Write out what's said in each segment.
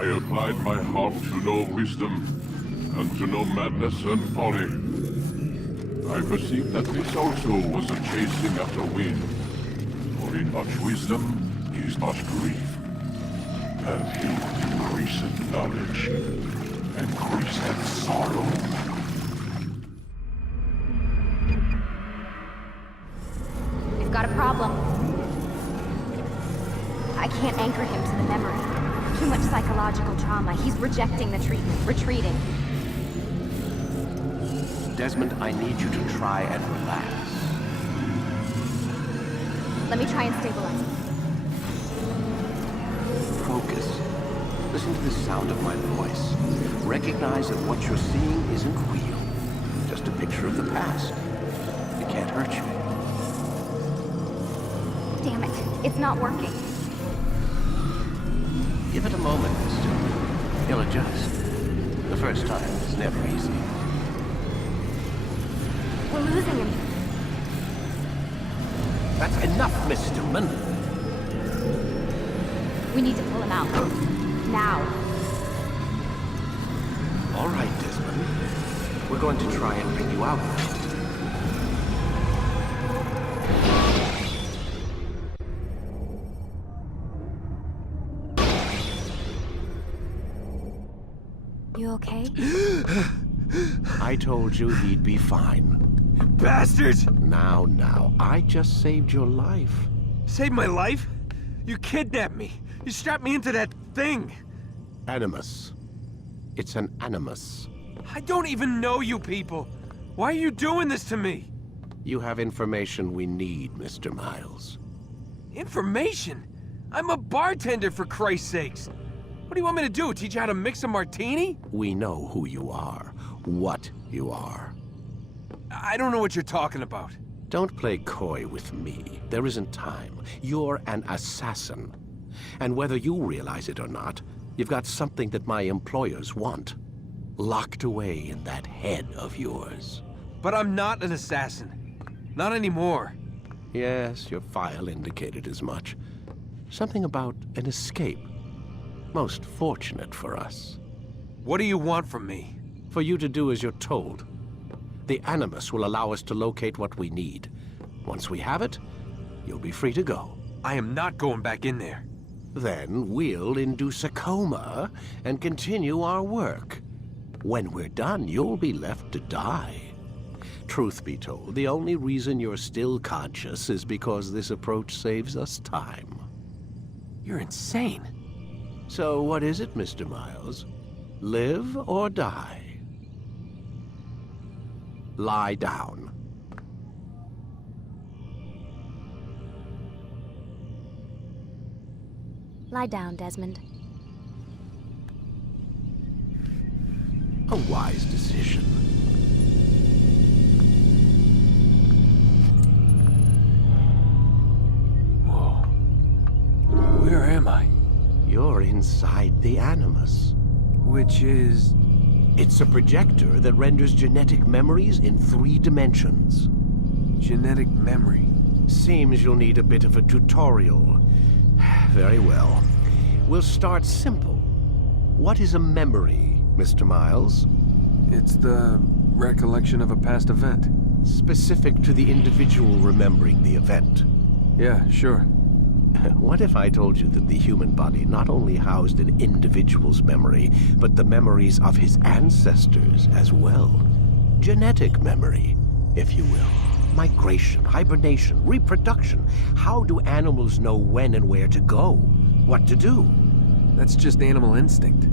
I applied my heart to know wisdom, and to know madness and folly. I perceived that this also was a chasing after wind. For in much wisdom is much grief. And he increaseth knowledge, increaseth sorrow. We've got a problem. I can't anchor him to the memory. Too much psychological trauma. He's rejecting the treatment, retreating. Desmond, I need you to try and relax. Let me try and stabilize him. Focus. Listen to the sound of my voice. Recognize that what you're seeing isn't real. Just a picture of the past. It can't hurt you. Damn it, it's not working. Give it a moment, mister. He'll adjust. The first time is never easy. We're losing him. That's enough, Miss Stillman. We need to pull him out. Now. All right, Desmond. We're going to try and bring you out now. You okay? I told you he'd be fine. Bastards! Now, I just saved your life. Saved my life? You kidnapped me. You strapped me into that thing. Animus. It's an animus. I don't even know you people. Why are you doing this to me? You have information we need, Mr. Miles. Information? I'm a bartender, for Christ's sakes. What do you want me to do? Teach you how to mix a martini? We know who you are, what you are. I don't know what you're talking about. Don't play coy with me. There isn't time. You're an assassin. And whether you realize it or not, you've got something that my employers want. Locked away in that head of yours. But I'm not an assassin. Not anymore. Yes, your file indicated as much. Something about an escape. Most fortunate for us. What do you want from me? For you to do as you're told. The Animus will allow us to locate what we need. Once we have it, you'll be free to go. I am not going back in there. Then we'll induce a coma and continue our work. When we're done, you'll be left to die. Truth be told, the only reason you're still conscious is because this approach saves us time. You're insane. So what is it, Mr. Miles? Live or die? Lie down. Lie down, Desmond. A wise decision. Whoa. Where am I? You're inside the Animus. Which is... It's a projector that renders genetic memories in 3 dimensions. genetic memory. Seems you'll need a bit of a tutorial. Very well. We'll start simple. What is a memory, Mr. Miles? It's the recollection of a past event. Specific to the individual remembering the event. Yeah, sure. What if I told you that the human body not only housed an individual's memory, but the memories of his ancestors as well? Genetic memory, if you will. Migration, hibernation, reproduction. How do animals know when and where to go? What to do? That's just animal instinct.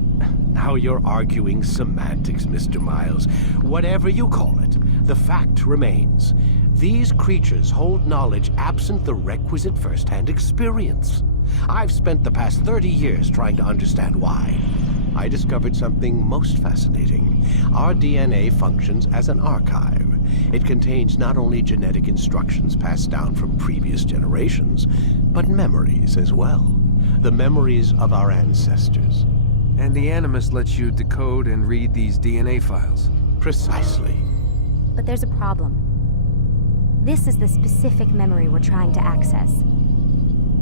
Now you're arguing semantics, Mr. Miles. Whatever you call it, the fact remains. These creatures hold knowledge absent the requisite first-hand experience. I've spent the past 30 years trying to understand why. I discovered something most fascinating. Our DNA functions as an archive. It contains not only genetic instructions passed down from previous generations, but memories as well. The memories of our ancestors. And the Animus lets you decode and read these DNA files. Precisely. But there's a problem. This is the specific memory we're trying to access.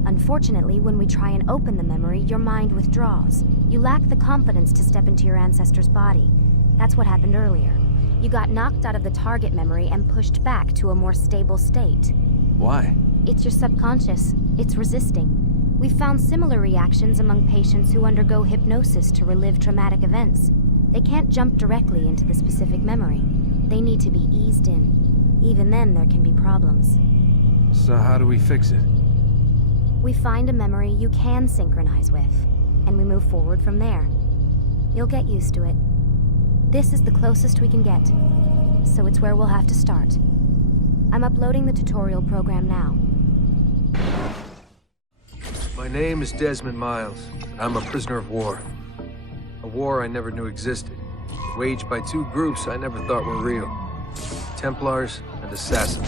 Unfortunately, when we try and open the memory, your mind withdraws. You lack the confidence to step into your ancestor's body. That's what happened earlier. You got knocked out of the target memory and pushed back to a more stable state. Why? It's your subconscious. It's resisting. We've found similar reactions among patients who undergo hypnosis to relive traumatic events. They can't jump directly into the specific memory. They need to be eased in. Even then, there can be problems. So how do we fix it? We find a memory you can synchronize with, and we move forward from there. You'll get used to it. This is the closest we can get, so it's where we'll have to start. I'm uploading the tutorial program now. My name is Desmond Miles. I'm a prisoner of war. A war I never knew existed, waged by two groups I never thought were real. Templars and Assassins.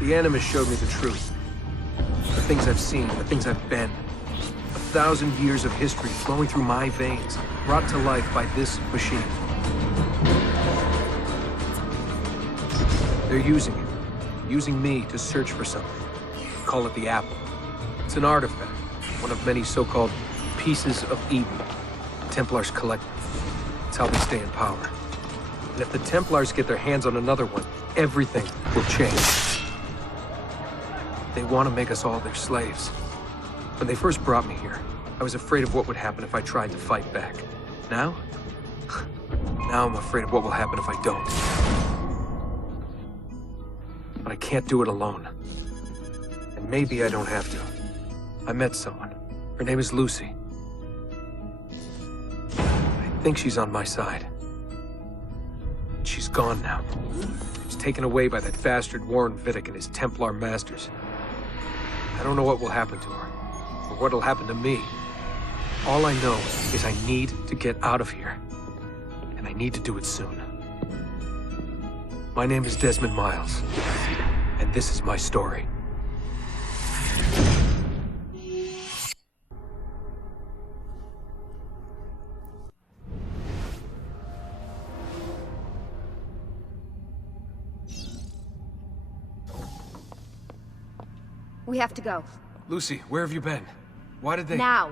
The Animus showed me the truth. The things I've seen, the things I've been. 1,000 years of history flowing through my veins, brought to life by this machine. They're using me to search for something. Call it the Apple. It's an artifact, one of many so-called pieces of Eden. Templars collect them. It's how they stay in power. And if the Templars get their hands on another one, everything will change. They want to make us all their slaves. When they first brought me here, I was afraid of what would happen if I tried to fight back. Now? Now I'm afraid of what will happen if I don't. But I can't do it alone. And maybe I don't have to. I met someone. Her name is Lucy. I think she's on my side. She's gone now. She's taken away by that bastard Warren Vidic and his Templar masters. I don't know what will happen to her, or what'll happen to me. All I know is I need to get out of here. And I need to do it soon. My name is Desmond Miles, and this is my story. We have to go. Lucy, where have you been? Why did they— Now!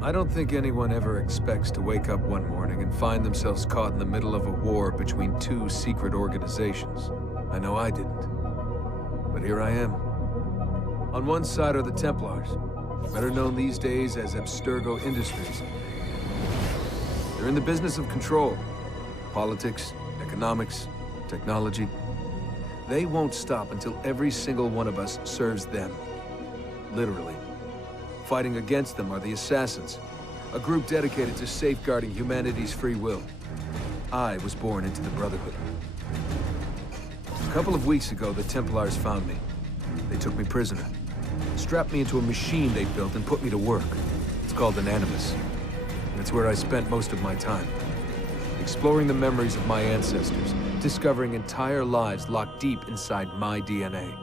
I don't think anyone ever expects to wake up one morning and find themselves caught in the middle of a war between two secret organizations. I know I didn't. But here I am. On one side are the Templars, better known these days as Abstergo Industries. They're in the business of control. Politics, economics, technology. They won't stop until every single one of us serves them. Literally. Fighting against them are the Assassins, a group dedicated to safeguarding humanity's free will. I was born into the Brotherhood. A couple of weeks ago, the Templars found me. They took me prisoner, strapped me into a machine they built and put me to work. It's called an Animus. And it's where I spent most of my time. Exploring the memories of my ancestors, discovering entire lives locked deep inside my DNA.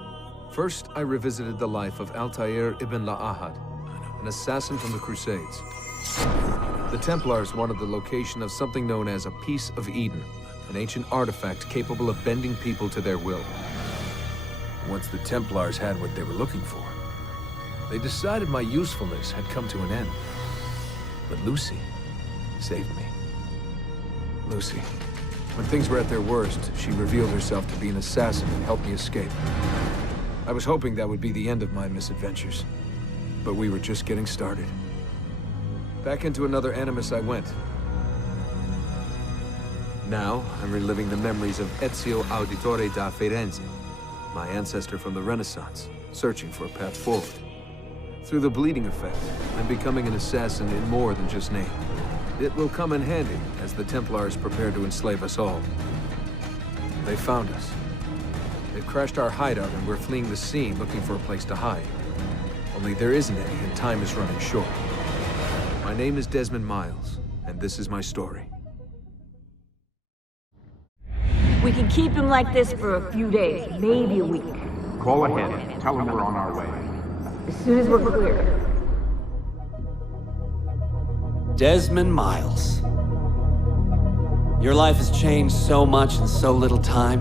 First, I revisited the life of Altair ibn La'ahad, an assassin from the Crusades. The Templars wanted the location of something known as a Piece of Eden, an ancient artifact capable of bending people to their will. Once the Templars had what they were looking for, they decided my usefulness had come to an end. But Lucy saved me. Lucy. When things were at their worst, she revealed herself to be an assassin and helped me escape. I was hoping that would be the end of my misadventures, but we were just getting started. Back into another Animus I went. Now, I'm reliving the memories of Ezio Auditore da Firenze, my ancestor from the Renaissance, searching for a path forward. Through the bleeding effect, I'm becoming an assassin in more than just name. It will come in handy as the Templars prepare to enslave us all. They found us. They've crashed our hideout and we're fleeing the scene looking for a place to hide. Only there isn't any and time is running short. My name is Desmond Miles, and this is my story. We can keep him like this for a few days, maybe a week. Call ahead. Tell him we're on our way. As soon as we're clear. Desmond Miles. Your life has changed so much in so little time.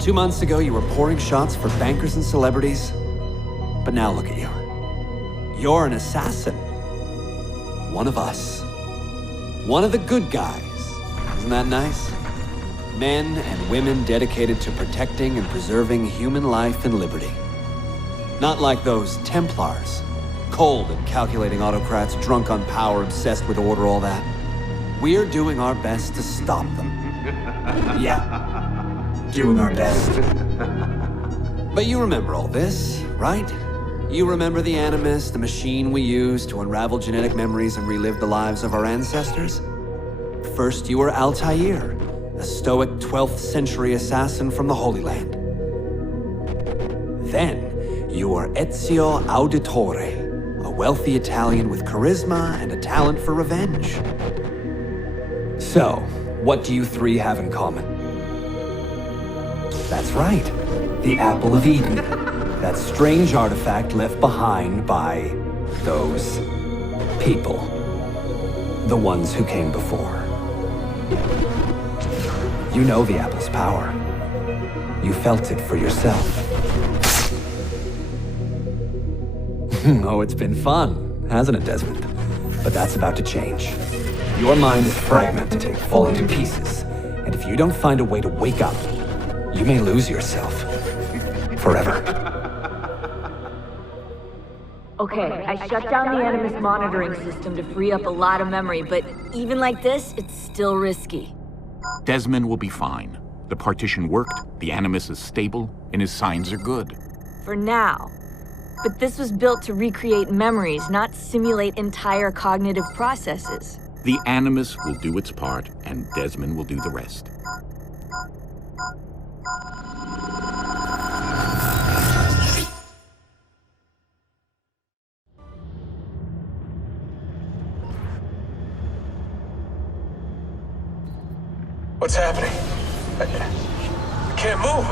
2 months ago, you were pouring shots for bankers and celebrities. But now look at you. You're an assassin. One of us. One of the good guys. Isn't that nice? Men and women dedicated to protecting and preserving human life and liberty. Not like those Templars. Cold and calculating autocrats, drunk on power, obsessed with order, all that. We're doing our best to stop them. Yeah, doing our best. But you remember all this, right? You remember the Animus, the machine we use to unravel genetic memories and relive the lives of our ancestors? First, you were Altair, a stoic 12th century assassin from the Holy Land. Then, you were Ezio Auditore, a wealthy Italian with charisma and a talent for revenge. So, what do you three have in common? That's right, the Apple of Eden. That strange artifact left behind by those people. The ones who came before. You know the apple's power. You felt it for yourself. Oh, it's been fun, hasn't it, Desmond? But that's about to change. Your mind is fragmented, falling to pieces. And if you don't find a way to wake up, you may lose yourself. Forever. Okay, I shut down the Animus monitoring system to free up a lot of memory, but even like this, it's still risky. Desmond will be fine. The partition worked, the Animus is stable, and his signs are good. For now. But this was built to recreate memories, not simulate entire cognitive processes. The Animus will do its part, and Desmond will do the rest. What's happening? I can't move.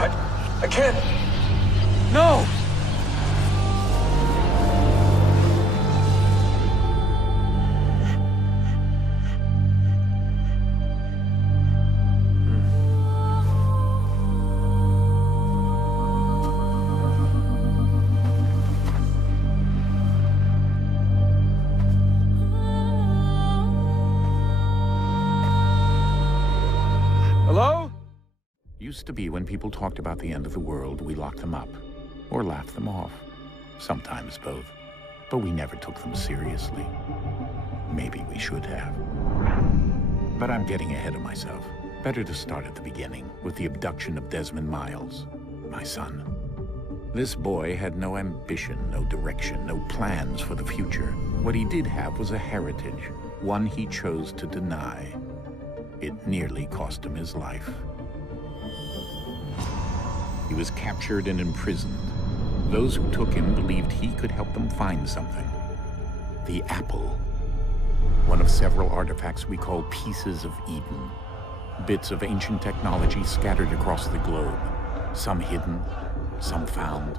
I can't. No! Hello? Used to be when people talked about the end of the world, we locked them up. Or laughed them off. Sometimes both. But we never took them seriously. Maybe we should have. But I'm getting ahead of myself. Better to start at the beginning, with the abduction of Desmond Miles, my son. This boy had no ambition, no direction, no plans for the future. What he did have was a heritage, one he chose to deny. It nearly cost him his life. He was captured and imprisoned. Those who took him believed he could help them find something. The Apple. One of several artifacts we call Pieces of Eden. Bits of ancient technology scattered across the globe. Some hidden, some found,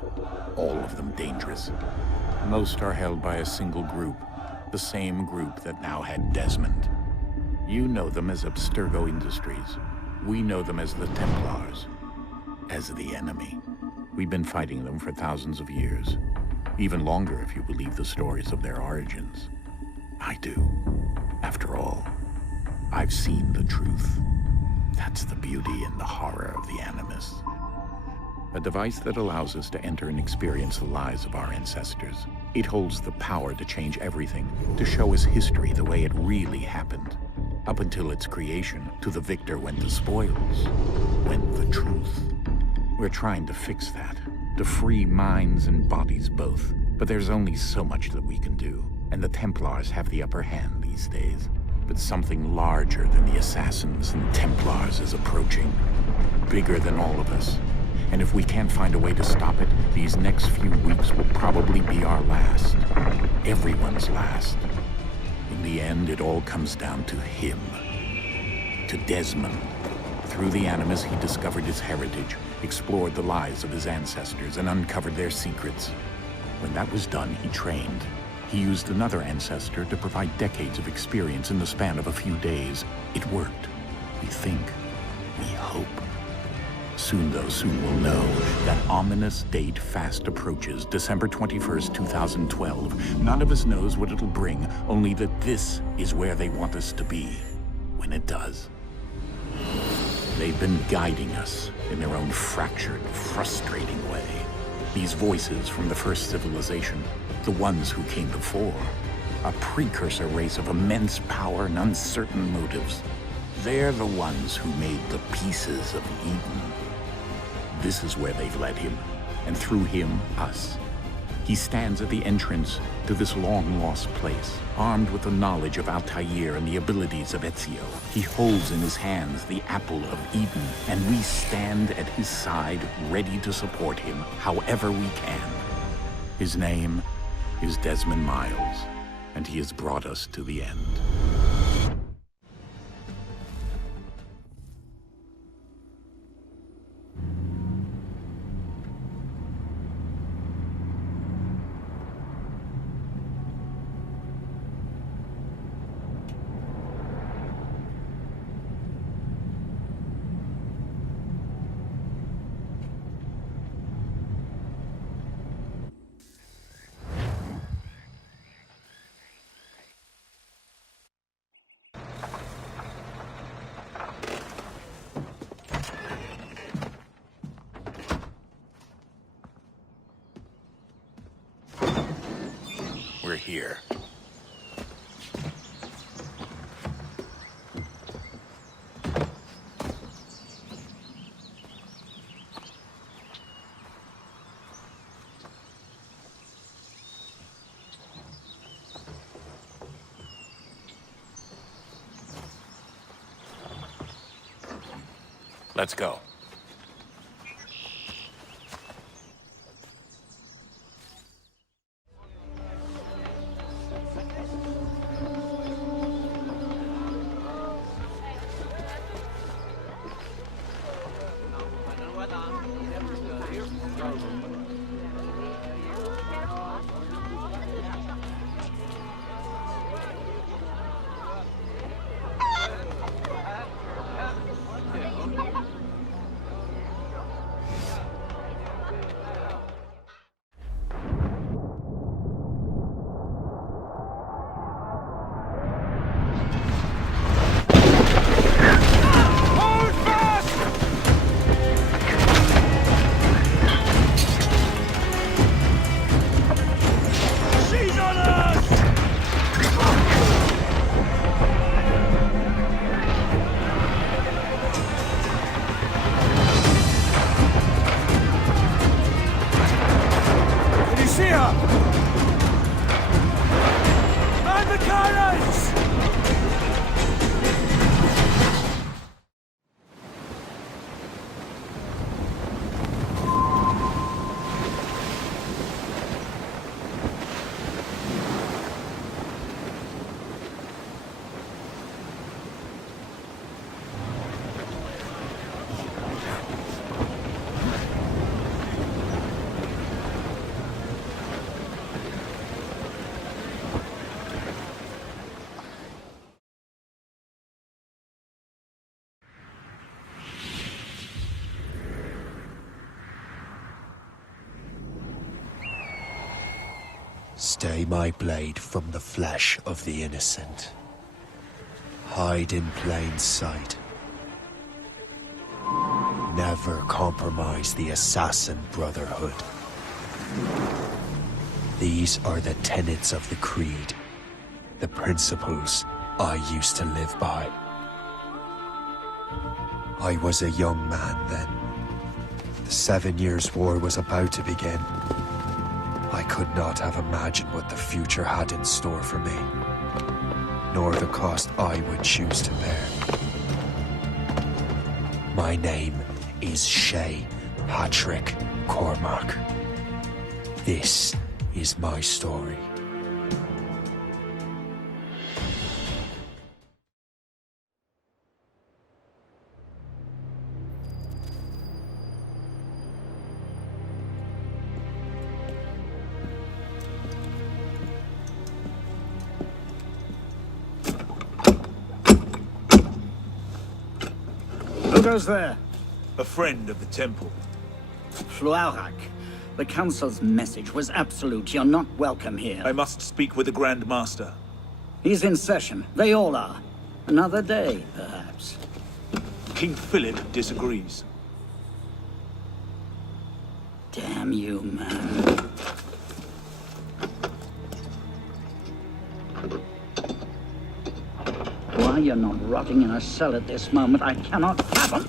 all of them dangerous. Most are held by a single group, the same group that now had Desmond. You know them as Abstergo Industries. We know them as the Templars, as the enemy. We've been fighting them for thousands of years, even longer if you believe the stories of their origins. I do. After all, I've seen the truth. That's the beauty and the horror of the Animus. A device that allows us to enter and experience the lives of our ancestors. It holds the power to change everything, to show us history the way it really happened. Up until its creation, to the victor went the spoils, went the truth. We're trying to fix that, to free minds and bodies both. But there's only so much that we can do, and the Templars have the upper hand these days. But something larger than the Assassins and Templars is approaching, bigger than all of us. And if we can't find a way to stop it, these next few weeks will probably be our last. Everyone's last. In the end, it all comes down to him. To Desmond. Through the Animus, he discovered his heritage, explored the lives of his ancestors, and uncovered their secrets. When that was done, he trained. He used another ancestor to provide decades of experience in the span of a few days. It worked. We think. We hope. Soon will know. That ominous date fast approaches, December 21st, 2012. None of us knows what it'll bring, only that this is where they want us to be, when it does. They've been guiding us in their own fractured, frustrating way. These voices from the first civilization, the ones who came before, a precursor race of immense power and uncertain motives. They're the ones who made the pieces of Eden. This is where they've led him, and through him, us. He stands at the entrance to this long-lost place, armed with the knowledge of Altair and the abilities of Ezio. He holds in his hands the apple of Eden, and we stand at his side, ready to support him however we can. His name is Desmond Miles, and he has brought us to the end. We're here. Let's go. Stay my blade from the flesh of the innocent. Hide in plain sight. Never compromise the Assassin Brotherhood. These are the tenets of the Creed, the principles I used to live by. I was a young man then. The 7 Years' War was about to begin. I could not have imagined what the future had in store for me, nor the cost I would choose to bear. My name is Shay Patrick Cormac. This is my story. Who goes there? A friend of the temple. Fluarak, the Council's message was absolute. You're not welcome here. I must speak with the Grand Master. He's in session. They all are. Another day, perhaps. King Philip disagrees. Damn you, man. Why you're not rotting in a cell at this moment, I cannot fathom.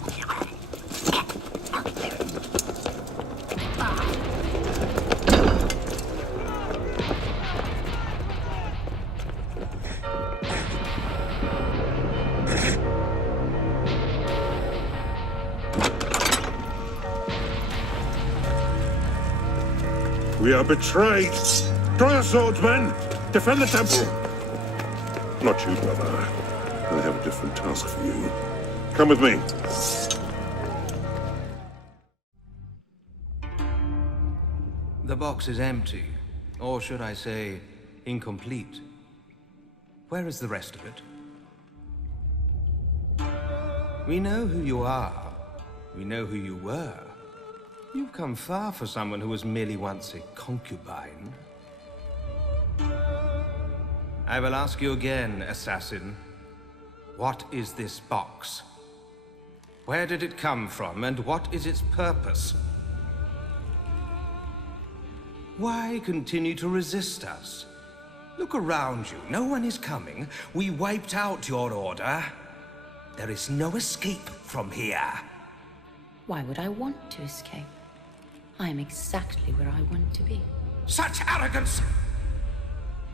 We are betrayed. Draw your swords, men. Defend the temple. Not you, brother. I have a different task for you. Come with me. The box is empty. Or should I say, incomplete. Where is the rest of it? We know who you are. We know who you were. You've come far for someone who was merely once a concubine. I will ask you again, assassin. What is this box? Where did it come from, and what is its purpose? Why continue to resist us? Look around you. No one is coming. We wiped out your order. There is no escape from here. Why would I want to escape? I am exactly where I want to be. Such arrogance!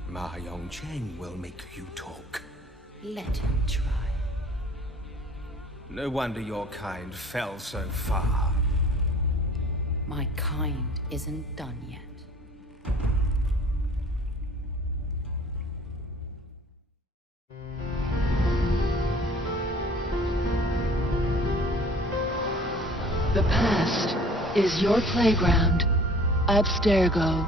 Ma Yongcheng will make you talk. Let him try. No wonder your kind fell so far. My kind isn't done yet. The past is your playground, Abstergo.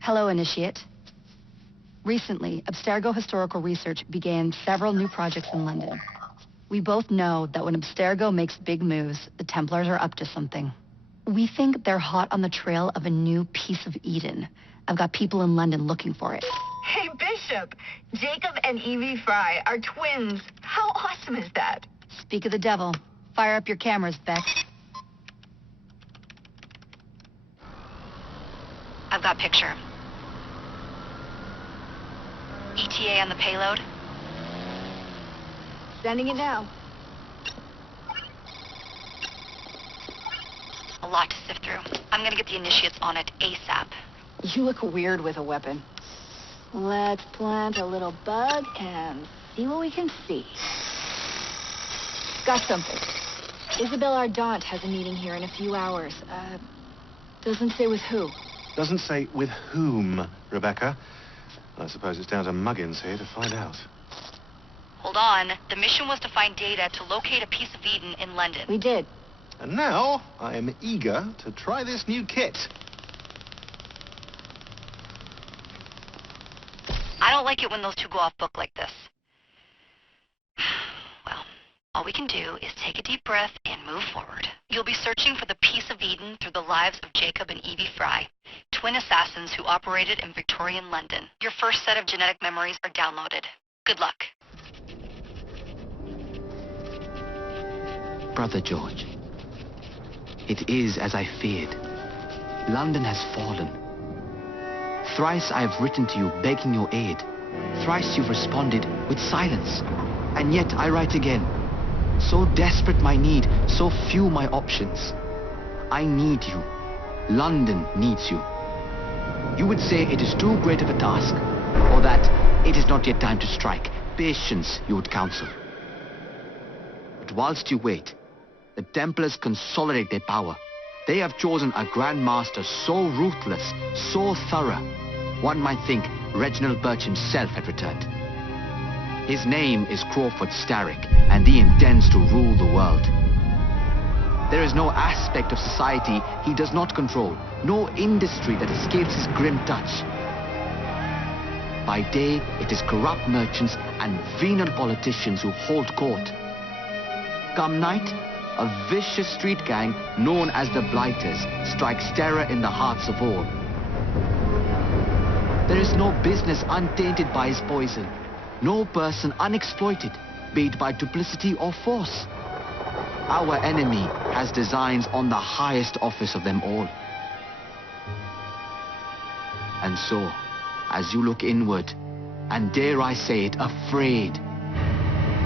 Hello, Initiate. Recently, Abstergo Historical Research began several new projects in London. We both know that when Abstergo makes big moves, the Templars are up to something. We think they're hot on the trail of a new piece of Eden. I've got people in London looking for it. Hey, Bishop! Jacob and Evie Fry are twins. How awesome is that? Speak of the devil. Fire up your cameras, Beck. I've got picture. ETA on the payload? Sending it now. A lot to sift through. I'm gonna get the Initiates on it ASAP. You look weird with a weapon. Let's plant a little bug and see what we can see. Got something. Isabel Ardant has a meeting here in a few hours. Doesn't say with who. Doesn't say with whom, Rebecca. I suppose it's down to Muggins here to find out. Hold on. The mission was to find data to locate a piece of Eden in London. We did. And now, I am eager to try this new kit. I don't like it when those two go off book like this. Well, all we can do is take a deep breath and move forward. You'll be searching for the piece of Eden through the lives of Jacob and Evie Fry, twin assassins who operated in Victorian London. Your first set of genetic memories are downloaded. Good luck. Brother George, it is as I feared. London has fallen. Thrice I have written to you begging your aid. Thrice you've responded with silence. And yet I write again. So desperate my need, so few my options. I need you. London needs you. You would say it is too great of a task, or that it is not yet time to strike. Patience, you would counsel. But whilst you wait, the Templars consolidate their power. They have chosen a Grand Master so ruthless, so thorough, one might think Reginald Birch himself had returned. His name is Crawford Starrick, and he intends to rule the world. There is no aspect of society he does not control, no industry that escapes his grim touch. By day, it is corrupt merchants and venal politicians who hold court. Come night, a vicious street gang known as the Blighters strikes terror in the hearts of all. There is no business untainted by his poison, no person unexploited, be it by duplicity or force. Our enemy has designs on the highest office of them all. And so, as you look inward, and dare I say it, afraid,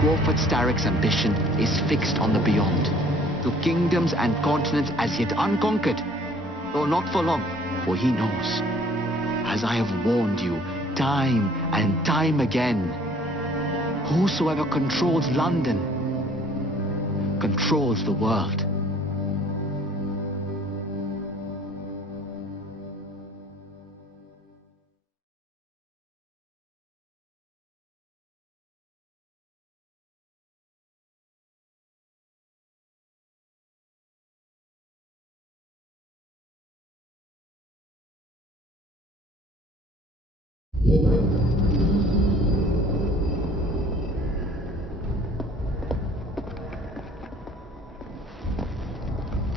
Crawford Starrick's ambition is fixed on the beyond, to kingdoms and continents as yet unconquered, though not for long, for he knows, as I have warned you time and time again, whosoever controls London controls the world.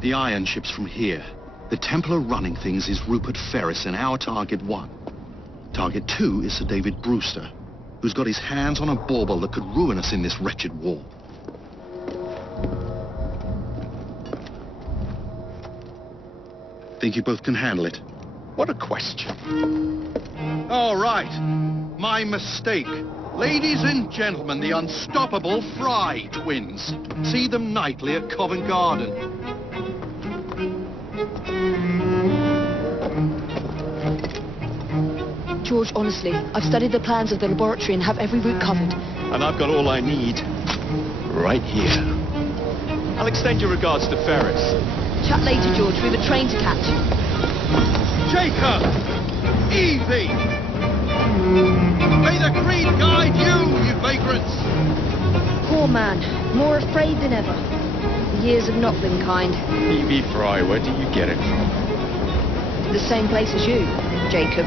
The iron ship's from here. The Templar running things is Rupert Ferris and our target 1. Target 2 is Sir David Brewster, who's got his hands on a bauble that could ruin us in this wretched war. Think you both can handle it? What a question. All right. My mistake. Ladies and gentlemen, the unstoppable Fry twins. See them nightly at Covent Garden. George, honestly, I've studied the plans of the laboratory and have every route covered. And I've got all I need right here. I'll extend your regards to Ferris. Chat later, George. We have a train to catch. Jacob! Evie! May the creed guide you, you vagrants! Poor man. More afraid than ever. The years have not been kind. Evie Fry, where do you get it from? The same place as you, Jacob.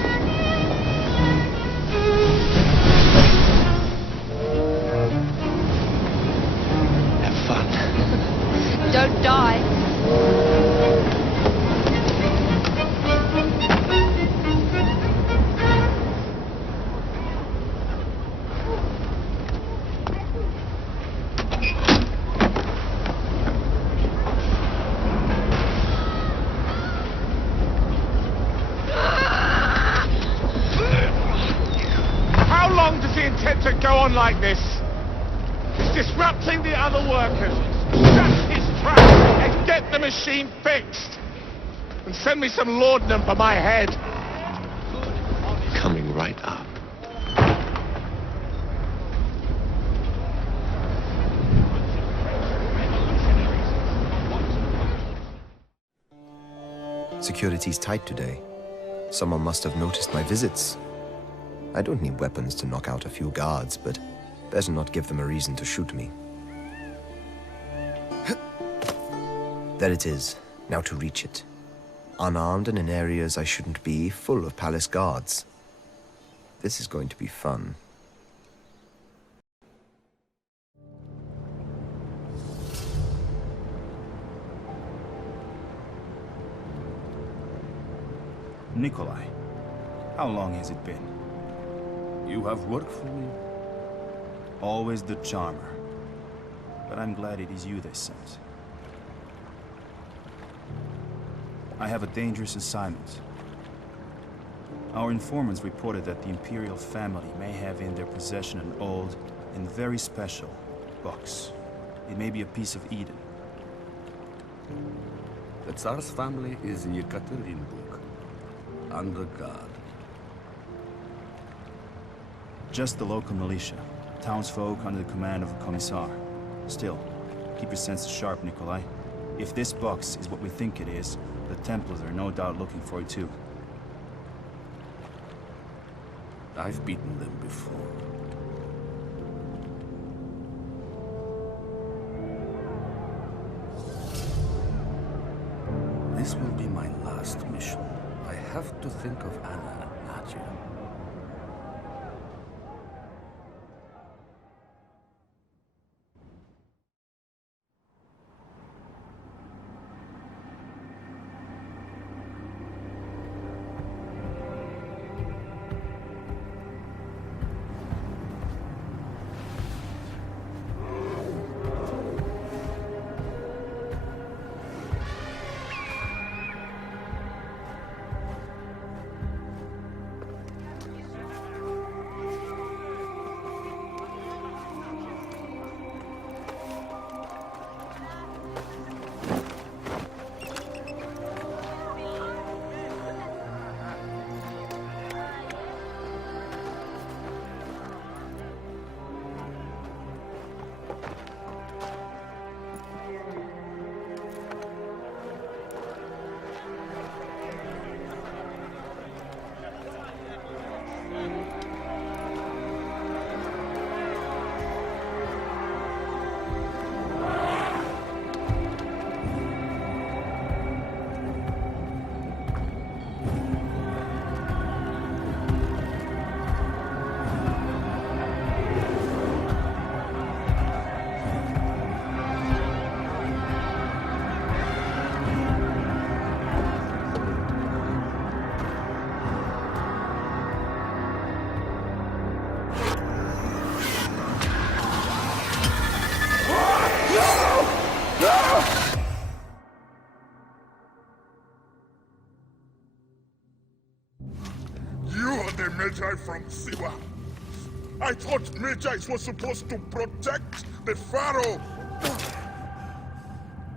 Have fun. Don't die. To go on like this. He's disrupting the other workers. Shut his trap and get the machine fixed. And send me some laudanum for my head. Coming right up. Security's tight today. Someone must have noticed my visits. I don't need weapons to knock out a few guards, but better not give them a reason to shoot me. There it is. Now to reach it. Unarmed and in areas I shouldn't be, full of palace guards. This is going to be fun. Nikolai, how long has it been? You have worked for me. Always the charmer. But I'm glad it is you they sent. I have a dangerous assignment. Our informants reported that the Imperial family may have in their possession an old and very special box. It may be a piece of Eden. The Tsar's family is in Yekaterinburg, under guard. Just the local militia, townsfolk under the command of a commissar. Still, keep your senses sharp, Nikolai. If this box is what we think it is, the Templars are no doubt looking for it too. I've beaten them before. This will be my last mission. I have to think of Anna, not you. Magi from Siwa. I thought Magi's were supposed to protect the Pharaoh.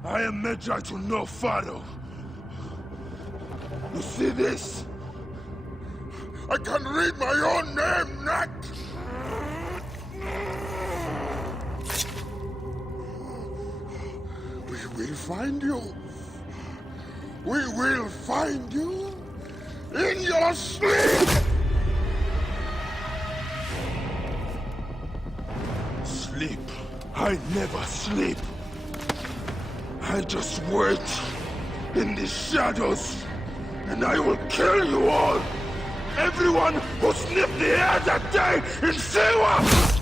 I am Magi to no Pharaoh. You see this? I can read my own name, Nat! We will find you. We will find you in your sleep! Sleep. I never sleep. I just wait in the shadows, and I will kill you all. Everyone who sniffed the air that day in Siwa!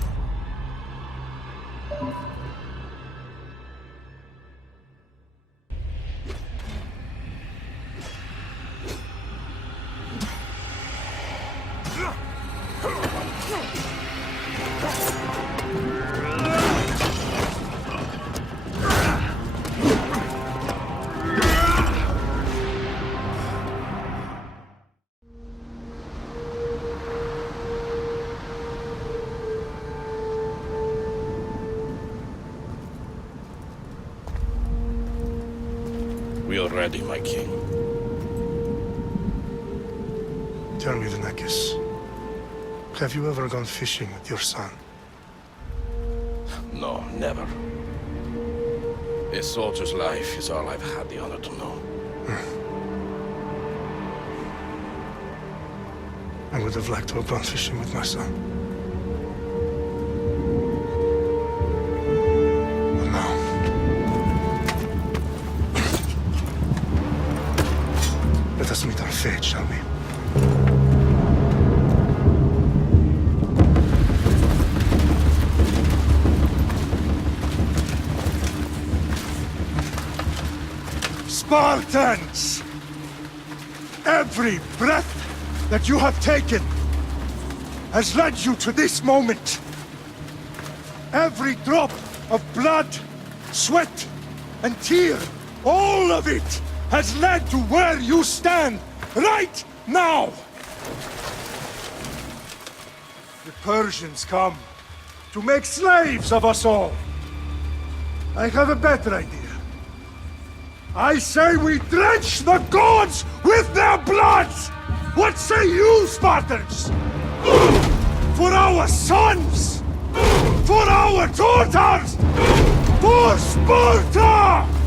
We are ready, my king. Tell me, Venekis, have you ever gone fishing with your son? No, never. A soldier's life is all I've had the honor to know. I would have liked to have gone fishing with my son. But now... let us meet our fate, shall we? Spartans! Every breath that you have taken has led you to this moment. Every drop of blood, sweat, and tear, all of it has led to where you stand right now. The Persians come to make slaves of us all. I have a better idea. I say we drench the gods with their bloods! What say you, Spartans? For our sons! For our daughters! For Sparta!